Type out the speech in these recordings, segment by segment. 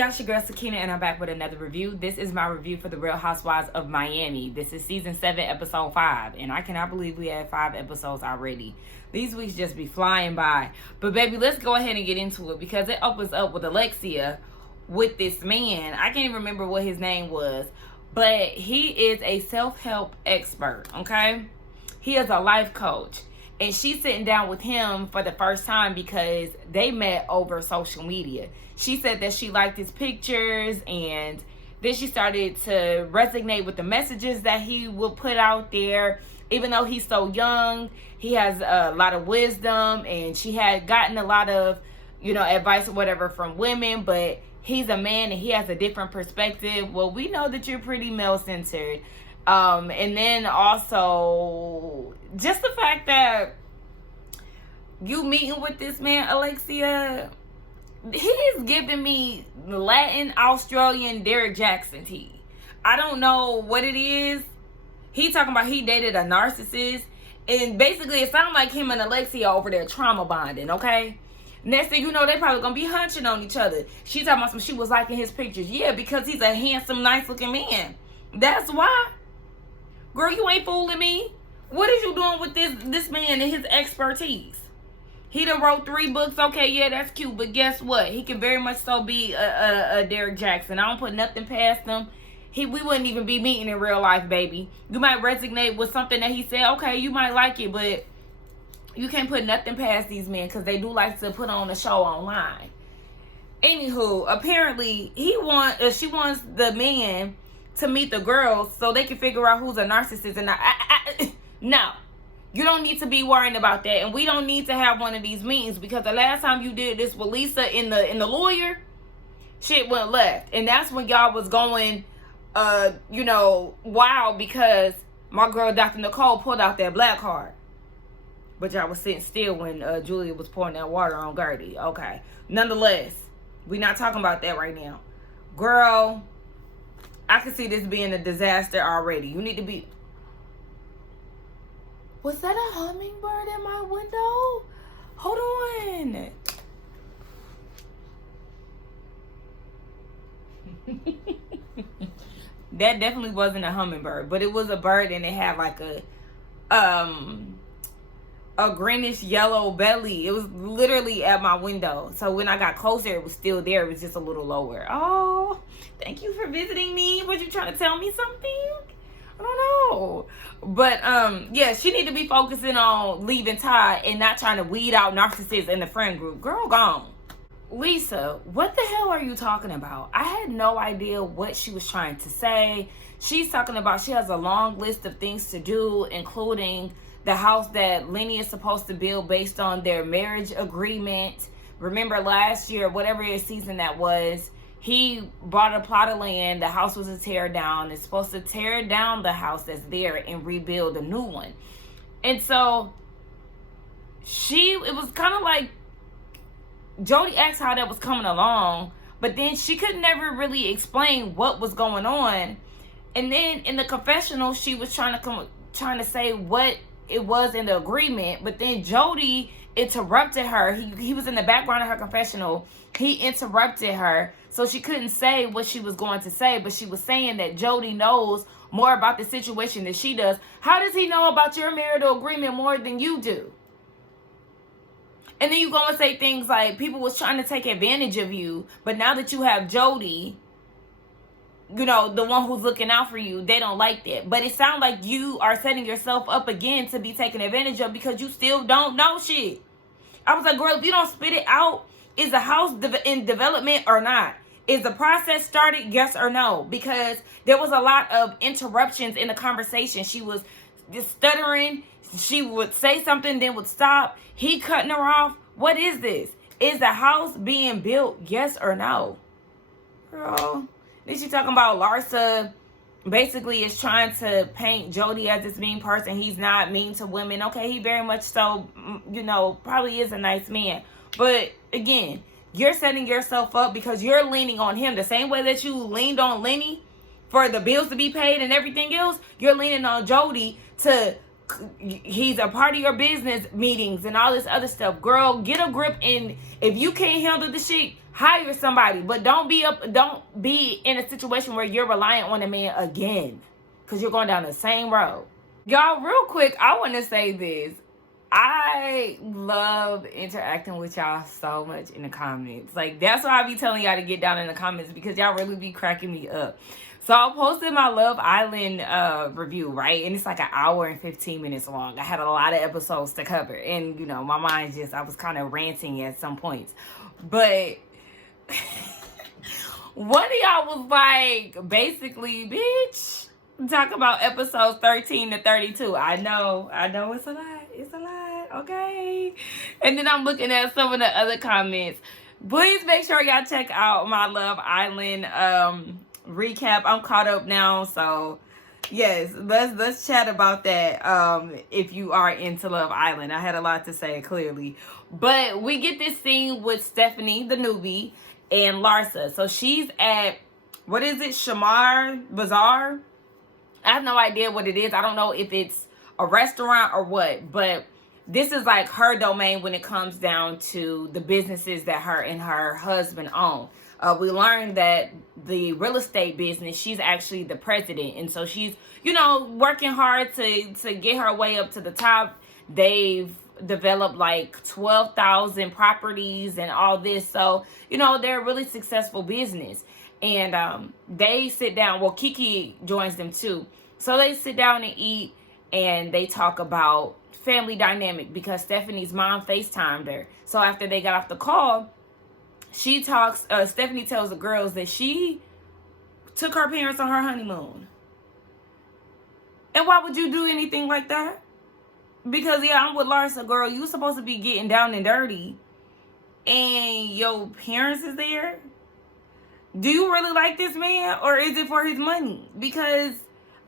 y'all? It's your girl Sakina, and I'm back with another review. This is my review for the Real Housewives of Miami. This is season 7, episode 5, and I cannot believe we had 5 episodes already. These weeks just be flying by. But baby, let's go ahead and get into it, because it opens up with Alexia with this man. I can't even remember what his name was, but he is a self-help expert, okay? He is a life coach. And she's sitting down with him for the first time because they met over social media. She said that she liked his pictures, and then she started to resonate with the messages that he would put out there. Even though he's so young, he has a lot of wisdom, and she had gotten a lot of, advice or whatever from women, but he's a man and he has a different perspective. Well, we know that you're pretty male-centered. And then also just the fact that you meeting with this man, Alexia, he is giving me Latin Australian Derek Jackson tea. I don't know what it is. He talking about he dated a narcissist, and basically it sounds like him and Alexia over there trauma bonding, okay? Next thing you know, they probably gonna be hunching on each other. She talking about she was liking his pictures. Yeah, because he's a handsome, nice looking man. That's why. Girl, you ain't fooling me. What is you doing with this man and his expertise? He done wrote 3 books. Okay, yeah, that's cute. But guess what? He can very much so be a Derek Jackson. I don't put nothing past him. We wouldn't even be meeting in real life, baby. You might resonate with something that he said. Okay, you might like it, but you can't put nothing past these men because they do like to put on a show online. Anywho, apparently she wants the man to meet the girls so they can figure out who's a narcissist. And no, you don't need to be worrying about that, and we don't need to have one of these meetings, because the last time you did this with Lisa in the lawyer, shit went left, and that's when y'all was going, wild, because my girl Dr. Nicole pulled out that black card, but y'all was sitting still when Julia was pouring that water on Gertie. Okay, nonetheless, we not talking about that right now, girl. I can see this being a disaster already. You need to be... Was that a hummingbird in my window? Hold on. That definitely wasn't a hummingbird, but it was a bird, and it had like a greenish yellow belly. It was literally at my window. So when I got closer, it was still there. It was just a little lower. Oh, thank you for visiting me. Was you trying to tell me something? I don't know. But yeah, she need to be focusing on leaving Todd and not trying to weed out narcissists in the friend group. Girl, gone. Lisa, what the hell are you talking about? I had no idea what she was trying to say. She's talking about she has a long list of things to do, including the house that Lenny is supposed to build based on their marriage agreement. Remember last year, whatever season that was, he bought a plot of land. The house was to tear down. It's supposed to tear down the house that's there and rebuild a new one. And so it was kind of like Jody asked how that was coming along, but then she could never really explain what was going on. And then in the confessional, she was trying to say what it was in the agreement, but then Jody interrupted her. He was in the background of her confessional. He interrupted her, so she couldn't say what she was going to say, but she was saying that Jody knows more about the situation than she does. How does he know about your marital agreement more than you do? And then you go and say things like people was trying to take advantage of you, but now that you have Jody, the one who's looking out for you, they don't like that. But it sounds like you are setting yourself up again to be taken advantage of because you still don't know shit. I was like, girl, if you don't spit it out, is the house in development or not? Is the process started, yes or no? Because there was a lot of interruptions in the conversation. She was just stuttering. She would say something, then would stop. He cutting her off. What is this? Is the house being built, yes or no? Girl. Then she talking about Larsa basically is trying to paint Jody as this mean person. He's not mean to women. Okay, he very much so, probably is a nice man. But again, you're setting yourself up because you're leaning on him. The same way that you leaned on Lenny for the bills to be paid and everything else, you're leaning on Jody to he's a part of your business meetings and all this other stuff. Girl, get a grip, and if you can't handle the shit, hire somebody. But don't be in a situation where you're reliant on a man again, because you're going down the same road. Y'all, real quick, I want to say this. I love interacting with y'all so much in the comments. Like, that's why I be telling y'all to get down in the comments, because y'all really be cracking me up. So I posted my Love Island review, right? And it's like an hour and 15 minutes long. I had a lot of episodes to cover. And, you know, my mind I was kind of ranting at some points. But one of y'all was like, basically, bitch, talk about episodes 13 to 32. I know it's a lot. It's a lot, okay? And then I'm looking at some of the other comments. Please make sure y'all check out my Love Island recap. I'm caught up now, so yes, let's chat about that. If you are into Love Island, I had a lot to say, clearly, but we get this scene with Stephanie, the newbie, and Larsa. So she's at, what is it, Sheamar Bazaar? I have no idea what it is. I don't know if it's a restaurant or what, but this is like her domain when it comes down to the businesses that her and her husband own. We learned that the real estate business, she's actually the president. And so she's, you know, working hard to get her way up to the top. They've developed like 12,000 properties and all this. So, you know, they're a really successful business. And they sit down. Well, Kiki joins them too. So they sit down and eat, and they talk about family dynamic because Stephanie's mom FaceTimed her. So after they got off the call, Stephanie tells the girls that she took her parents on her honeymoon. And why would you do anything like that? Because, yeah, I'm with Larsa, girl. You supposed to be getting down and dirty, and your parents is there. Do you really like this man, or is it for his money? Because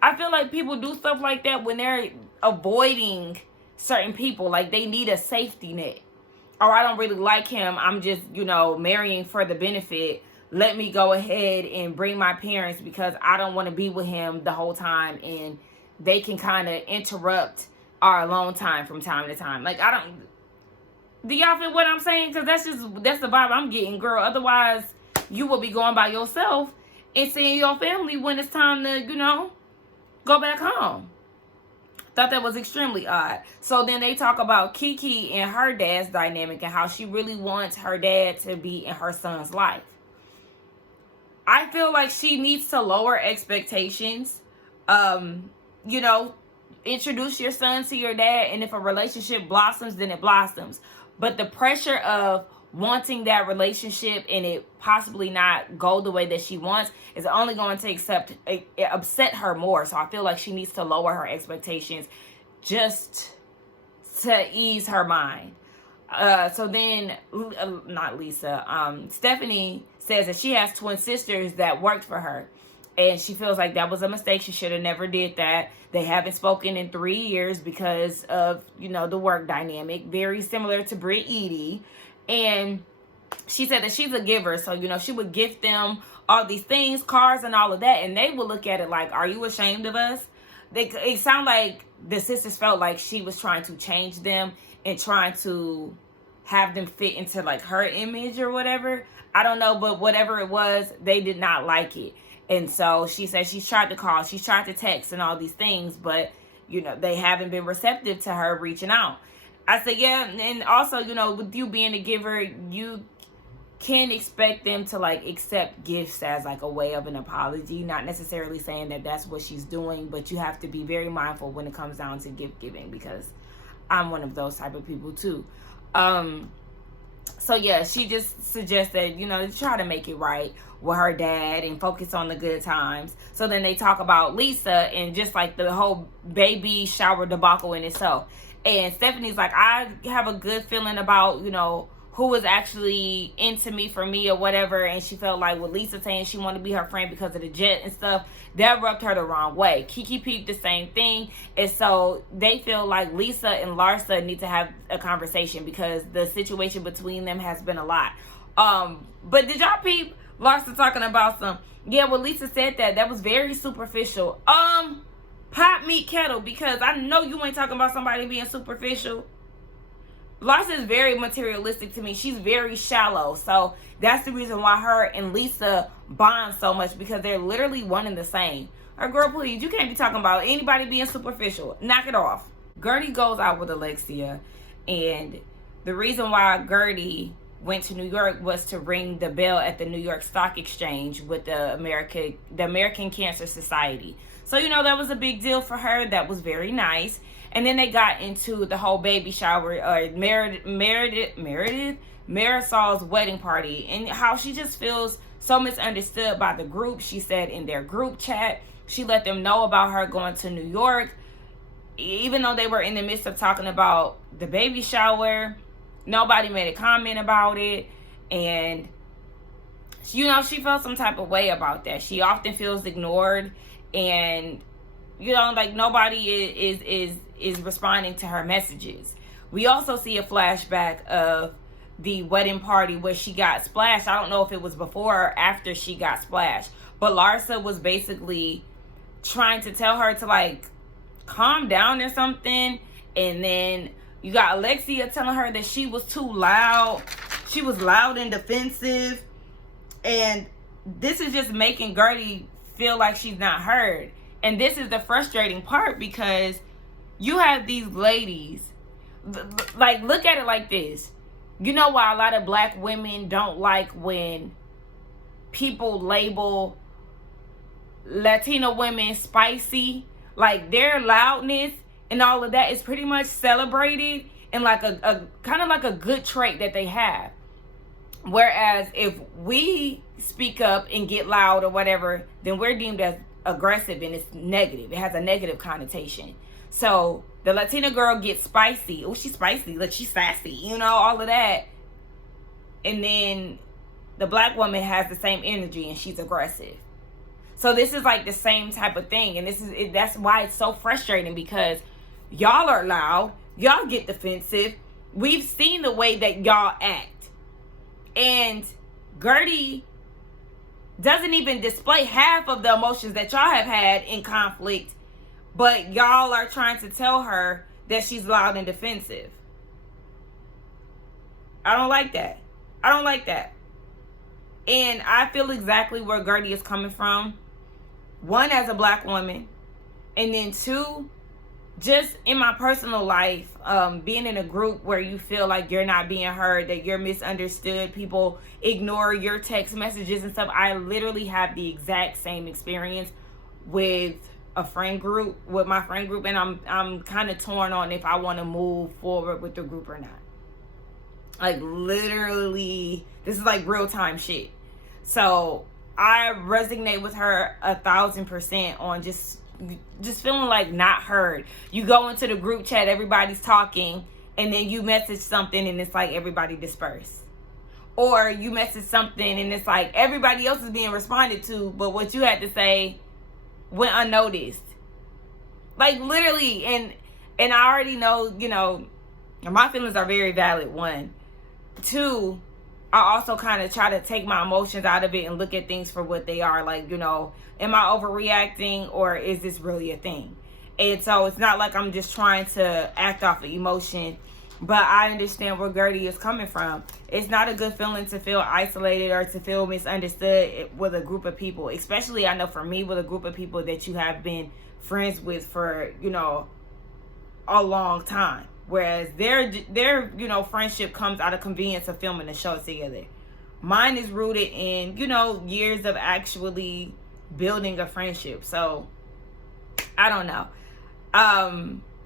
I feel like people do stuff like that when they're avoiding certain people. Like, they need a safety net. Or I don't really like him. I'm just, you know, marrying for the benefit. Let me go ahead and bring my parents because I don't want to be with him the whole time. And they can kind of interrupt our alone time from time to time. Like, do y'all feel what I'm saying? Because that's the vibe I'm getting, girl. Otherwise, you will be going by yourself and seeing your family when it's time to, you know, go back home. Thought that was extremely odd. So then they talk about Kiki and her dad's dynamic and how she really wants her dad to be in her son's life. I feel like she needs to lower expectations. You know, introduce your son to your dad, and if a relationship blossoms, then it blossoms. But the pressure of wanting that relationship and it possibly not go the way that she wants is only going to upset her more. So I feel like she needs to lower her expectations just to ease her mind. So then, not Lisa, Stephanie says that she has twin sisters that worked for her. And she feels like that was a mistake. She should have never did that. They haven't spoken in 3 years because of, you know, the work dynamic. Very similar to Britt Edie. And she said that she's a giver. So, you know, she would gift them all these things, cars and all of that. And they would look at it like, are you ashamed of us? It sounded like the sisters felt like she was trying to change them and trying to have them fit into like her image or whatever. I don't know. But whatever it was, they did not like it. And so she said she's tried to call, she's tried to text and all these things. But, you know, they haven't been receptive to her reaching out. I said, yeah, and also, you know, with you being a giver, you can expect them to, like, accept gifts as, like, a way of an apology. Not necessarily saying that that's what she's doing, but you have to be very mindful when it comes down to gift giving, because I'm one of those type of people, too. So, yeah, she just suggests that, you know, try to make it right with her dad and focus on the good times. So then they talk about Lisa and just, like, the whole baby shower debacle in itself. And Stephanie's like, I have a good feeling about, you know, who was actually into me for me or whatever. And she felt like with Lisa saying she wanted to be her friend because of the jet and stuff, that rubbed her the wrong way. Kiki peeped the same thing. And so they feel like Lisa and Larsa need to have a conversation because the situation between them has been a lot. But did y'all peep Larsa talking about some, yeah, well, Lisa said that was very superficial. Pot meat kettle, because I know you ain't talking about somebody being superficial. Larsa is very materialistic to me. She's very shallow. So that's the reason why her and Lisa bond so much, because they're literally one and the same. Or girl, please, you can't be talking about anybody being superficial. Knock it off. Gertie goes out with Alexia, and the reason why Gertie went to New York was to ring the bell at the New York Stock Exchange with the American Cancer Society. So, you know, that was a big deal for her. That was very nice. And then they got into the whole baby shower, Marisol's wedding party, and how she just feels so misunderstood by the group. She said in their group chat, she let them know about her going to New York, even though they were in the midst of talking about the baby shower. Nobody made a comment about it. And, you know, she felt some type of way about that. She often feels ignored, and, you know, like nobody is responding to her messages. We also see a flashback of the wedding party where she got splashed. I don't know if it was before or after she got splashed, but Larsa was basically trying to tell her to like calm down or something. And then you got Alexia telling her that she was too loud. She was loud and defensive. And this is just making Gertie feel like she's not heard. And this is the frustrating part, because you have these ladies, like, look at it like this. You know why a lot of black women don't like when people label Latina women spicy? Like, their loudness and all of that is pretty much celebrated and like a kind of like a good trait that they have. Whereas if we speak up and get loud or whatever, then we're deemed as aggressive, and it's negative. It has a negative connotation. So the Latina girl gets spicy. Oh, she's spicy. Like, she's sassy. You know, all of that. And then the black woman has the same energy, and she's aggressive. So this is like the same type of thing. And that's why it's so frustrating, because y'all are loud. Y'all get defensive. We've seen the way that y'all act. And Gertie doesn't even display half of the emotions that y'all have had in conflict, but y'all are trying to tell her that she's loud and defensive. I don't like that. I don't like that. And I feel exactly where Gertie is coming from. One, as a black woman, and then two, just in my personal life, being in a group where you feel like you're not being heard, that you're misunderstood, people ignore your text messages and stuff. I literally have the exact same experience with my friend group, and I'm kind of torn on if I want to move forward with the group or not. Like, literally, this is like real time shit. So I resonate with her 1,000% on just feeling like not heard. You go into the group chat, everybody's talking, and then you message something and it's like everybody dispersed. Or you message something and it's like everybody else is being responded to, but what you had to say went unnoticed. Like, literally. And I already know, you know, my feelings are very valid, one. Two, I also kind of try to take my emotions out of it and look at things for what they are. Like, you know, am I overreacting, or is this really a thing? And so it's not like I'm just trying to act off of emotion, but I understand where Gertie is coming from. It's not a good feeling to feel isolated or to feel misunderstood with a group of people, especially, I know for me, with a group of people that you have been friends with for, you know, a long time. Whereas their you know, friendship comes out of convenience of filming the show together. Mine is rooted in, you know, years of actually building a friendship. So I don't know.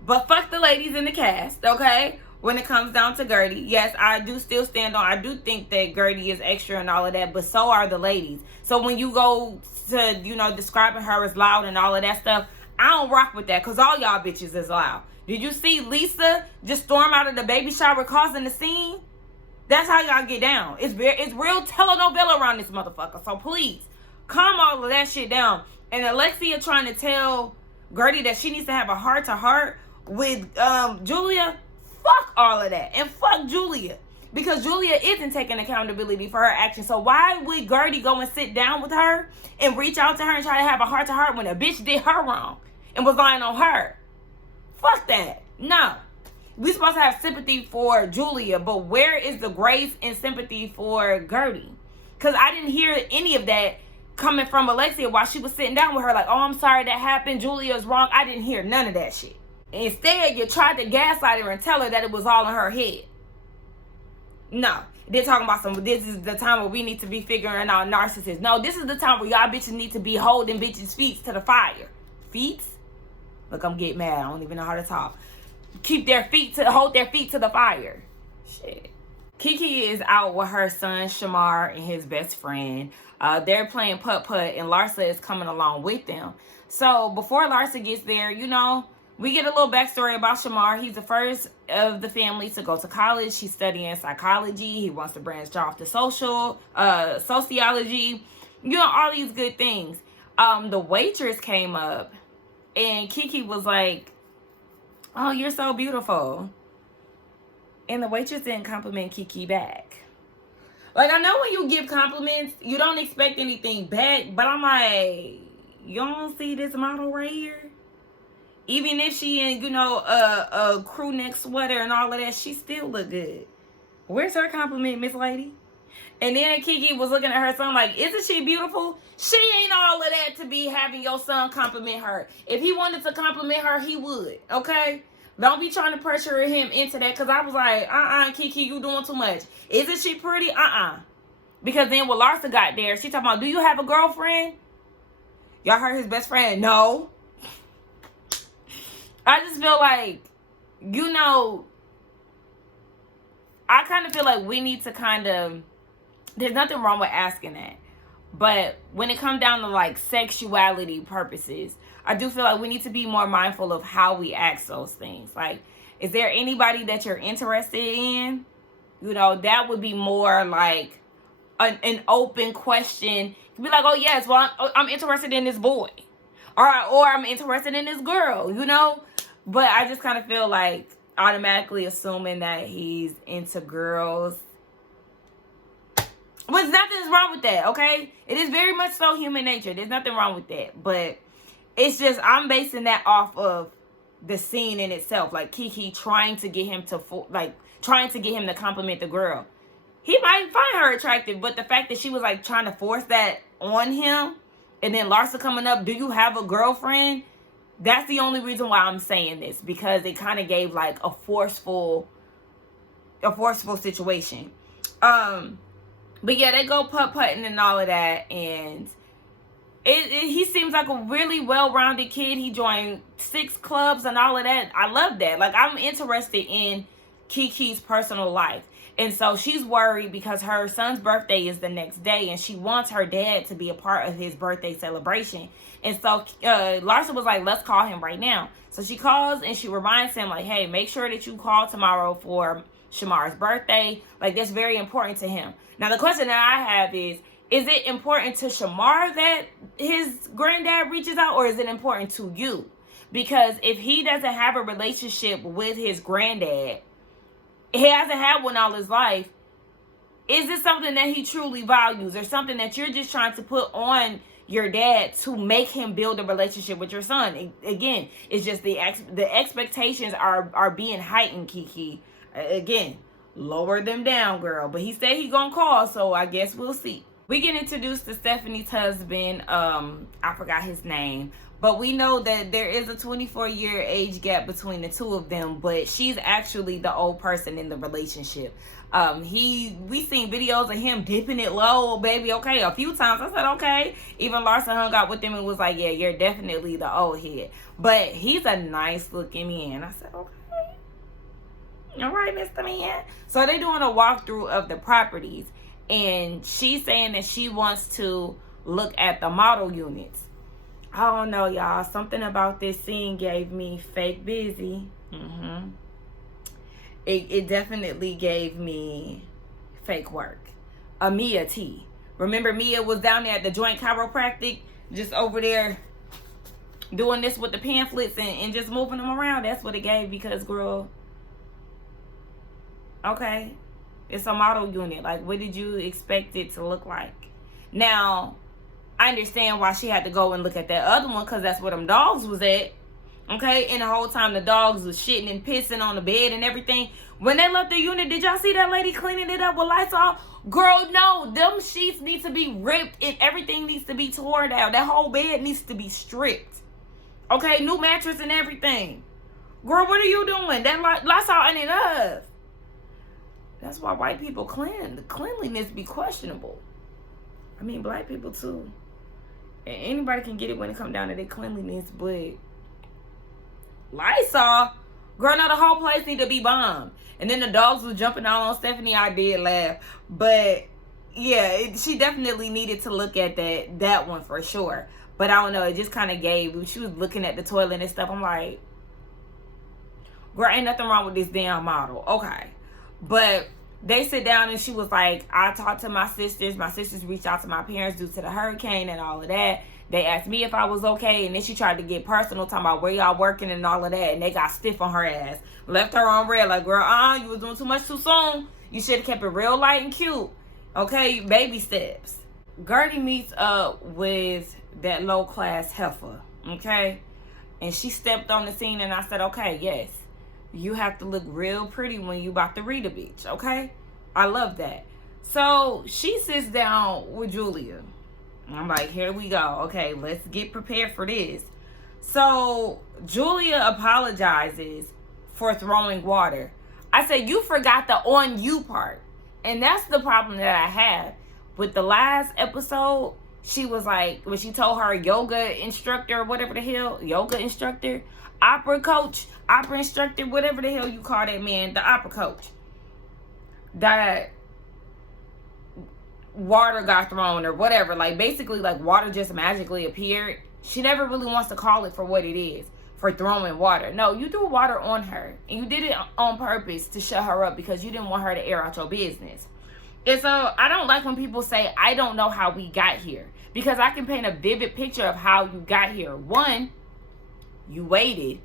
But fuck the ladies in the cast, okay? When it comes down to Gertie, yes, I do still stand on. I do think that Gertie is extra and all of that, but so are the ladies. So when you go to, you know, describing her as loud and all of that stuff, I don't rock with that, because all y'all bitches is loud. Did you see Lisa just storm out of the baby shower causing the scene? That's how y'all get down. It's real telenovela around this motherfucker. So please, calm all of that shit down. And Alexia trying to tell Gertie that she needs to have a heart-to-heart with Julia. Fuck all of that. And fuck Julia. Because Julia isn't taking accountability for her actions. So why would Gertie go and sit down with her and reach out to her and try to have a heart-to-heart when a bitch did her wrong? and was lying on her. Fuck that. No. We supposed to have sympathy for Julia, but where is the grace and sympathy for Gertie? Because I didn't hear any of that coming from Alexia while she was sitting down with her like, oh, I'm sorry that happened. Julia's wrong. I didn't hear none of that shit. Instead, you tried to gaslight her and tell her that it was all in her head. No. They're talking about this is the time where we need to be figuring out narcissists. No, this is the time where y'all bitches need to be holding bitches' feet to the fire. Feet? Look, I'm getting mad. I don't even know how to talk. Hold their feet to the fire. Shit. Kiki is out with her son Sheamar and his best friend. They're playing putt-putt and Larsa is coming along with them. So before Larsa gets there, you know, we get a little backstory about Sheamar. He's the first of the family to go to college. He's studying psychology. He wants to branch off to sociology. You know, all these good things. The waitress came up and Kiki was like, oh, you're so beautiful. And the waitress didn't compliment Kiki back. Like, I know when you give compliments, you don't expect anything back. But I'm like, you don't see this model right here? Even if she in, you know, a crew neck sweater and all of that, she still look good. Where's her compliment, Miss Lady? And then Kiki was looking at her son like, isn't she beautiful? She ain't all of that to be having your son compliment her. If he wanted to compliment her, he would, okay? Don't be trying to pressure him into that, because I was like, Kiki, you doing too much. Isn't she pretty? Because then when Larsa got there, she talking about, do you have a girlfriend? Y'all heard his best friend? No. I just feel like, you know, I kind of feel like we need to kind of, there's nothing wrong with asking that. But when it comes down to like sexuality purposes, I do feel like we need to be more mindful of how we ask those things. Like, is there anybody that you're interested in? You know, that would be more like an open question. Be like, oh yes, well, I'm interested in this boy. Or I'm interested in this girl, you know? But I just kind of feel like automatically assuming that he's into girls. But nothing's wrong with that, okay? It is very much so human nature. There's nothing wrong with that. But it's just, I'm basing that off of the scene in itself. Like Kiki trying to get him to compliment the girl. He might find her attractive, but the fact that she was like trying to force that on him, and then Larsa coming up, do you have a girlfriend? That's the only reason why I'm saying this, because it kind of gave like a forceful situation. But yeah, they go putt-putting and all of that, and he seems like a really well-rounded kid. He joined 6 clubs and all of that. I love that. Like, I'm interested in Kiki's personal life. And so she's worried because her son's birthday is the next day, and she wants her dad to be a part of his birthday celebration. And so Larsa was like, let's call him right now. So she calls and she reminds him like, hey, make sure that you call tomorrow for Sheamar's birthday. Like, that's very important to him. Now, the question that I have is it important to Sheamar that his granddad reaches out, or is it important to you? Because if he doesn't have a relationship with his granddad, he hasn't had one all his life, is this something that he truly values, or something that you're just trying to put on your dad to make him build a relationship with your son? Again, it's just the expectations are being heightened, Kiki. Again, lower them down, girl. But he said he gonna call, so I guess we'll see. We get introduced to Stephanie's husband. I forgot his name. But we know that there is a 24-year age gap between the two of them. But she's actually the old person in the relationship. We seen videos of him dipping it low, baby. Okay, a few times. I said, okay. Even Larsa hung out with him and was like, yeah, you're definitely the old head. But he's a nice looking man. I said, okay. All right, Mr. Man. So they're doing a walkthrough of the properties. And she's saying that she wants to look at the model units. I don't know, y'all. Something about this scene gave me fake busy. It definitely gave me fake work. A Mia T. Remember Mia was down there at the joint chiropractic, just over there doing this with the pamphlets and just moving them around. That's what it gave, because, girl, okay, it's a model unit. Like, what did you expect it to look like? Now, I understand why she had to go and look at that other one, because that's where them dogs was at. Okay, and the whole time the dogs was shitting and pissing on the bed and everything. When they left the unit, did y'all see that lady cleaning it up with Lysol? Girl, no, them sheets need to be ripped and everything needs to be torn down. That whole bed needs to be stripped. Okay, new mattress and everything. Girl, what are you doing? That Lysol ain't enough. That's why white people clean. The cleanliness be questionable. I mean, black people too. And anybody can get it when it comes down to their cleanliness, but Lysol, girl, now the whole place need to be bombed. And then the dogs was jumping out on Stephanie. I did laugh, but yeah, she definitely needed to look at that one for sure. But I don't know, it just kind of gave. She was looking at the toilet and stuff. I'm like, girl, ain't nothing wrong with this damn model. Okay, but they sit down and she was like, I talked to my sisters. My sisters reached out to my parents due to the hurricane and all of that. They asked me if I was okay, and then she tried to get personal, talking about where y'all working and all of that, and they got stiff on her ass. Left her on red, like, girl, you was doing too much too soon. You should have kept it real light and cute. Okay, baby steps. Gertie meets up with that low-class heifer, okay? And she stepped on the scene, and I said, okay, yes, you have to look real pretty when you about to read a bitch, okay? I love that. So she sits down with Julia. I'm like, here we go. Okay, let's get prepared for this. So Julia apologizes for throwing water. I said, you forgot the on you part. And that's the problem that I had. With the last episode, she was like, when she told her yoga instructor, whatever the hell, yoga instructor, opera coach, opera instructor, whatever the hell you call that man, the opera coach, that water got thrown or whatever, like basically like water just magically appeared. She never really wants to call it for what it is, for throwing water. No, you threw water on her and you did it on purpose to shut her up because you didn't want her to air out your business. And so I don't like when people say, I don't know how we got here, because I can paint a vivid picture of how you got here. One, you waited.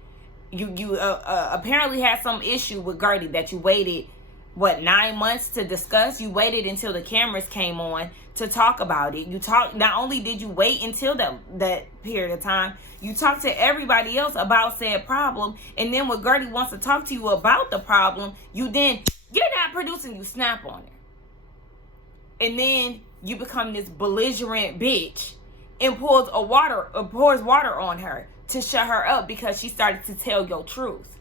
You apparently had some issue with Gertie that you waited 9 months to discuss. You waited until the cameras came on to talk about it. Not only did you wait until that period of time, you talked to everybody else about said problem, and then when Gertie wants to talk to you about the problem, you're not producing, you snap on her. And then you become this belligerent bitch and pours water on her to shut her up because she started to tell your truth.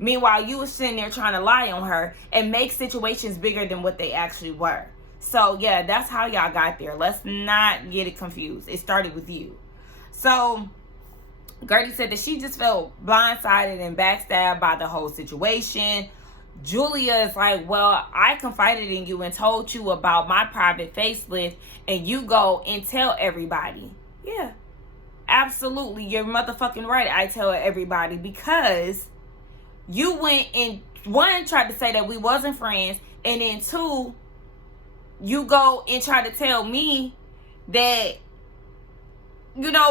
Meanwhile, you were sitting there trying to lie on her and make situations bigger than what they actually were. So, yeah, that's how y'all got there. Let's not get it confused. It started with you. So, Gertie said that she just felt blindsided and backstabbed by the whole situation. Julia is like, well, I confided in you and told you about my private facelift, and you go and tell everybody. Yeah, absolutely. You're motherfucking right. I tell everybody because you went and, one, tried to say that we wasn't friends, and then two, you go and try to tell me that,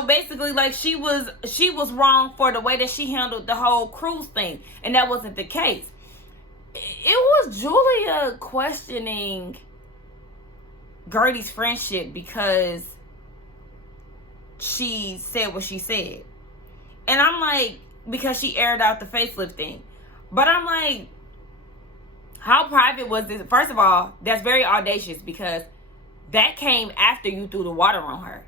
basically like she was wrong for the way that she handled the whole cruise thing, and that wasn't the case. It was Julia questioning Gertie's friendship because she said what she said. And I'm like, because she aired out the facelift thing. But I'm like, how private was this? First of all, that's very audacious because that came after you threw the water on her.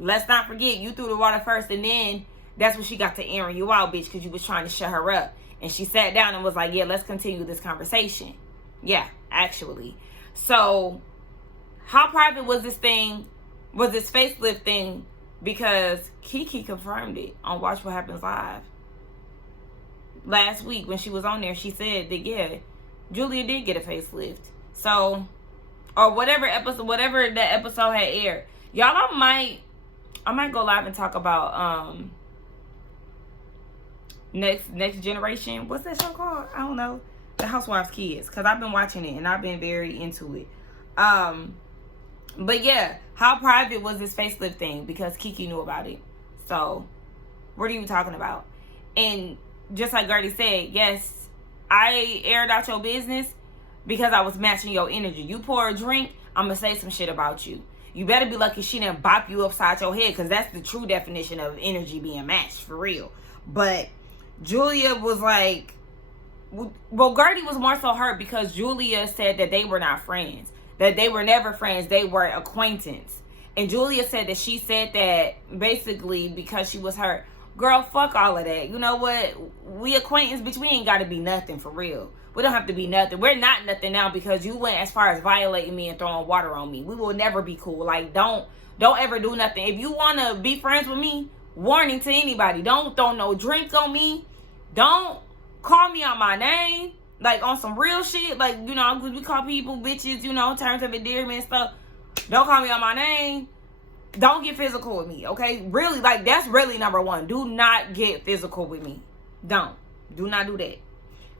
Let's not forget, you threw the water first, and then that's when she got to airing you out, bitch, because you was trying to shut her up. And she sat down and was like, yeah, let's continue this conversation. Yeah, actually. So, how private was this facelift thing? Because Kiki confirmed it on Watch What Happens Live. Last week when she was on there, she said that, yeah, Julia did get a facelift. So, or whatever that episode had aired. Y'all, I might go live and talk about, Next Generation. What's that show called? I don't know. The Housewives Kids. Because I've been watching it and I've been very into it. But yeah, how private was this facelift thing? Because Kiki knew about it. So, what are you talking about? And just like Gertie said, yes, I aired out your business because I was matching your energy. You pour a drink, I'm going to say some shit about you. You better be lucky she didn't bop you upside your head, because that's the true definition of energy being matched, for real. But Julia was like, well, Gertie was more so hurt because Julia said that they were not friends, that they were never friends, they were acquaintance. And Julia said that she said that basically because she was hurt. Girl, fuck all of that. You know what? We acquaintance, bitch. We ain't got to be nothing for real. We don't have to be nothing. We're not nothing now because you went as far as violating me and throwing water on me. We will never be cool. Like, don't ever do nothing. If you want to be friends with me, warning to anybody. Don't throw no drink on me. Don't call me out my name. Like, on some real shit. Like, you know, we call people bitches, you know, terms of endearment and stuff. Don't call me out my name. Don't get physical with me, okay? Really, like, that's really number one. Do not get physical with me. Don't. Do not do that.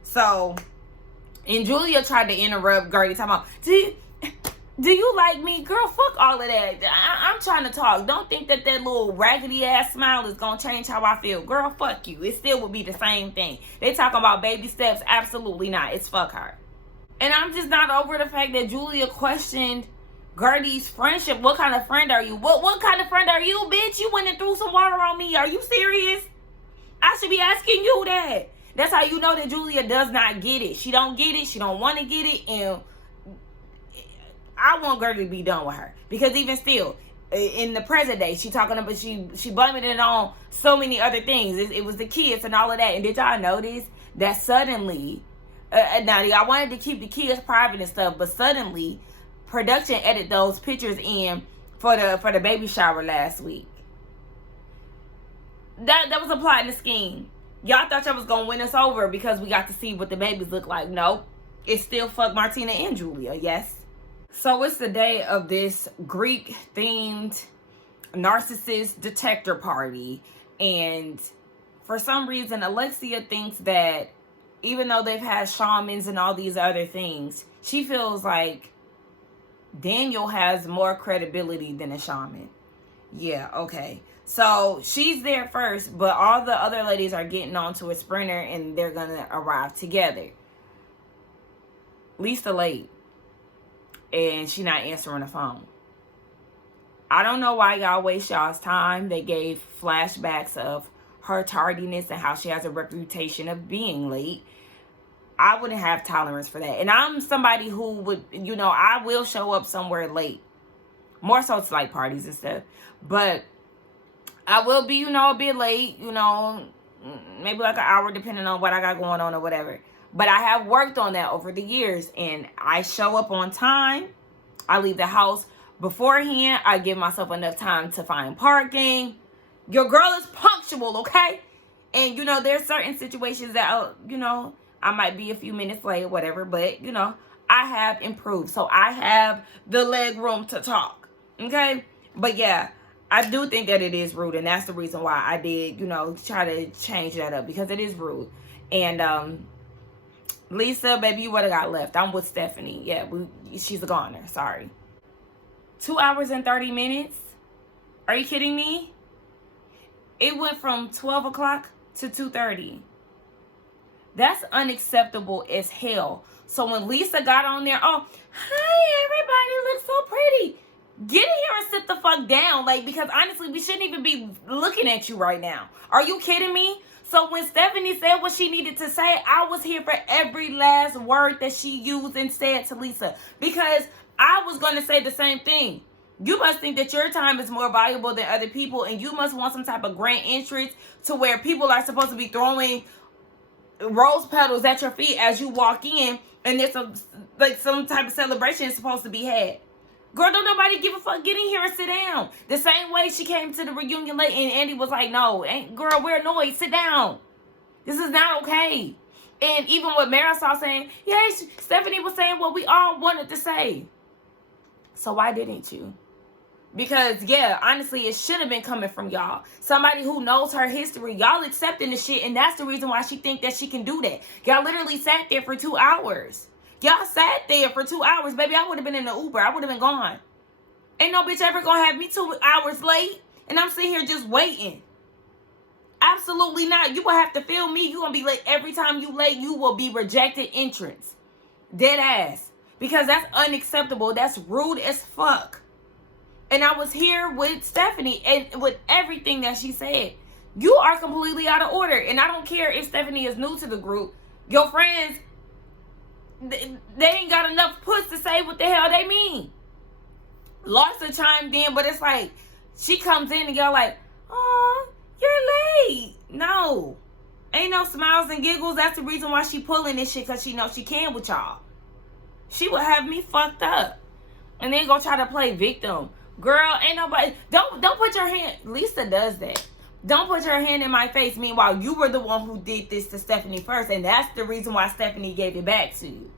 So, and Julia tried to interrupt Gertie, talking about, do you like me? Girl, fuck all of that. I'm trying to talk. Don't think that little raggedy ass smile is going to change how I feel. Girl, fuck you. It still would be the same thing. They talking about baby steps. Absolutely not. It's fuck her. And I'm just not over the fact that Julia questioned Gertie's friendship. What kind of friend are you? What kind of friend are you, bitch? You went and threw some water on me. Are you serious? I should be asking you that. That's how you know that Julia does not get it. She don't get it. She don't want to get it. And I want Gertie to be done with her. Because even still, in the present day, she talking about, she blaming it on so many other things. It was the kids and all of that. And did y'all notice that suddenly, now I wanted to keep the kids private and stuff, but suddenly production edited those pictures in for the baby shower last week. That was a plot in the scheme. Y'all thought y'all was gonna win us over because we got to see what the babies look like. No, it's still fuck Martina and Julia. Yes. So it's the day of this Greek themed narcissist detector party, and for some reason Alexia thinks that even though they've had shamans and all these other things, she feels like Daniel has more credibility than a shaman. Yeah, okay. So she's there first, but all the other ladies are getting onto a sprinter and they're gonna arrive together. Lisa late, and she not answering the phone. I don't know why y'all waste y'all's time. They gave flashbacks of her tardiness and how she has a reputation of being late. I wouldn't have tolerance for that. And I'm somebody who would, you know, I will show up somewhere late. More so to like parties and stuff. But I will be, you know, a bit late, you know, maybe like an hour depending on what I got going on or whatever. But I have worked on that over the years, and I show up on time. I leave the house beforehand. I give myself enough time to find parking. Your girl is punctual, okay? And, you know, there's certain situations that, you know, I might be a few minutes late or whatever, but, you know, I have improved. So I have the leg room to talk, okay? But, yeah, I do think that it is rude, and that's the reason why I did, you know, try to change that up, because it is rude. And, Lisa, baby, you would have got left. I'm with Stephanie. Yeah, she's a goner. Sorry. 2 hours and 30 minutes? Are you kidding me? It went from 12 o'clock to 2:30. That's unacceptable as hell. So when Lisa got on there, oh, hi, everybody, looks so pretty. Get in here and sit the fuck down. Like, because honestly, we shouldn't even be looking at you right now. Are you kidding me? So when Stephanie said what she needed to say, I was here for every last word that she used and said to Lisa. Because I was going to say the same thing. You must think that your time is more valuable than other people, and you must want some type of grand entrance to where people are supposed to be throwing rose petals at your feet as you walk in, and there's some type of celebration is supposed to be had. Girl, don't nobody give a fuck. Get in here and sit down. The same way she came to the reunion late and Andy was like, no, girl, we're annoyed. Sit down. This is not okay. And even with Marisol saying, yeah, Stephanie was saying what we all wanted to say. So why didn't you? Because, yeah, honestly, it should have been coming from y'all. Somebody who knows her history. Y'all accepting the shit, and that's the reason why she think that she can do that. Y'all literally sat there for 2 hours. Y'all sat there for 2 hours. Baby, I would have been in the Uber. I would have been gone. Ain't no bitch ever gonna have me 2 hours late, and I'm sitting here just waiting. Absolutely not. You will have to feel me. You gonna be late. Every time you late, you will be rejected entrance. Dead ass. Because that's unacceptable. That's rude as fuck. And I was here with Stephanie and with everything that she said. You are completely out of order. And I don't care if Stephanie is new to the group. Your friends, they ain't got enough puss to say what the hell they mean. Larsa chimed in, but it's like, she comes in and y'all like, oh, you're late. No. Ain't no smiles and giggles. That's the reason why she pulling this shit, because she knows she can with y'all. She would have me fucked up. And then go try to play victim. Girl, ain't nobody, don't put your hand, Lisa does that. Don't put your hand in my face. Meanwhile, you were the one who did this to Stephanie first. And that's the reason why Stephanie gave it back to you.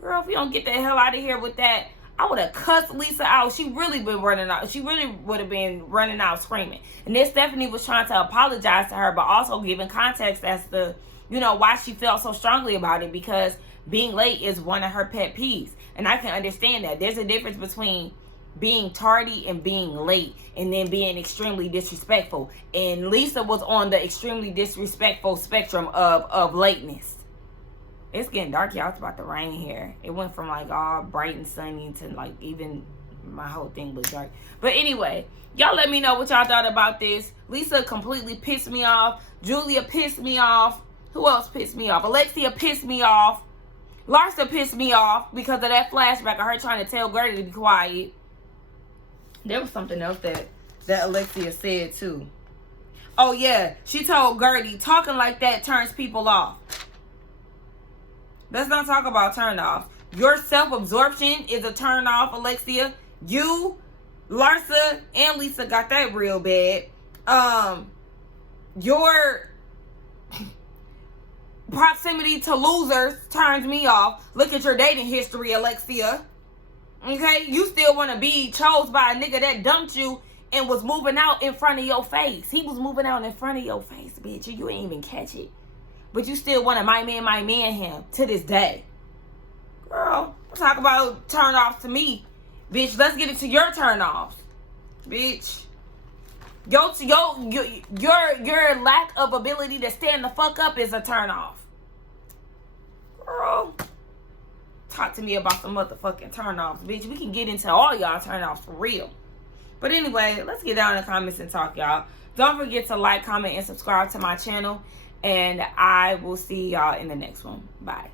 Girl, if you don't get the hell out of here with that, I would have cussed Lisa out. She really been running out. She really would have been running out screaming. And then Stephanie was trying to apologize to her, but also giving context as to, you know, why she felt so strongly about it. Because being late is one of her pet peeves. And I can understand that. There's a difference between being tardy and being late, and then being extremely disrespectful. And Lisa was on the extremely disrespectful spectrum of lateness. It's getting dark, y'all. It's about to rain here. It went from like all bright and sunny to like even my whole thing was dark. But anyway, y'all let me know what y'all thought about this. Lisa completely pissed me off. Julia pissed me off. Who else pissed me off? Alexia pissed me off. Larsa pissed me off because of that flashback of her trying to tell Gertie to be quiet. There was something else that Alexia said too. Oh yeah, she told Gertie, talking like that turns people off. Let's not talk about turn off. Your self-absorption is a turn off, Alexia. You, Larsa, and Lisa got that real bad. Your proximity to losers turns me off. Look at your dating history, Alexia. Okay, you still want to be chose by a nigga that dumped you and was moving out in front of your face. He was moving out in front of your face, bitch. You ain't even catch it. But you still want to my man him to this day. Girl, talk about turn offs to me. Bitch, let's get into your turn offs. Bitch. Your lack of ability to stand the fuck up is a turn off. Girl. Talk to me about some motherfucking turn-offs, bitch. We can get into all y'all turn-offs for real. But anyway, let's get down in the comments and talk, y'all. Don't forget to like, comment, and subscribe to my channel. And I will see y'all in the next one. Bye.